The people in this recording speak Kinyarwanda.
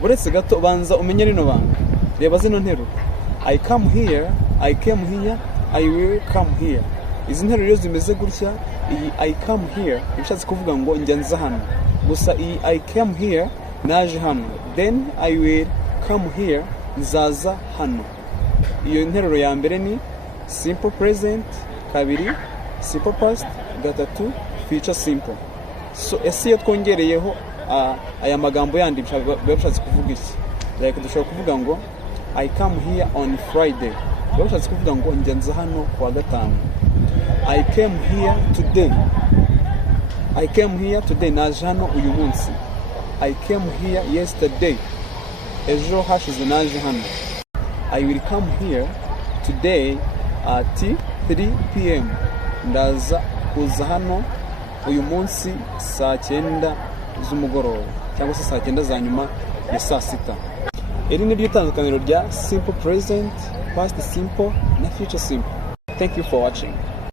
buretse gato banza umenye rino banga. Reba zino nteruro. I come here, I came here, I will come here. Izi nteruro rero zimeze gutya. Iyi I come here ibishatse kuvuga ngo njya nza hano. Gusa iyi I came here naje hano. Then I will come here, nzaza hano. Iyo nteruro ya mbere ni simple present, kabiri simple past, gatatu future simple. So ese iyo twongereyeho aya magambo yandi bishatse kuvuga iki? Like dushobora kuvuga ngo I come here on Friday. Bishatse kuvuga ngo njya nza hano kuwa gatanu. I came here today. I came here today, naje hano uyu munsi. I came here yesterday. Ejo hashize naje hano. I will come here today at 3 p.m. Ndaza kuza hano uyu munsi saa 9 z'umugoroba cyangwa se saa 9 za nyuma ya saa 6. Iri ni ryo tandukaniro rya simple present, past simple na future simple. Thank you for watching.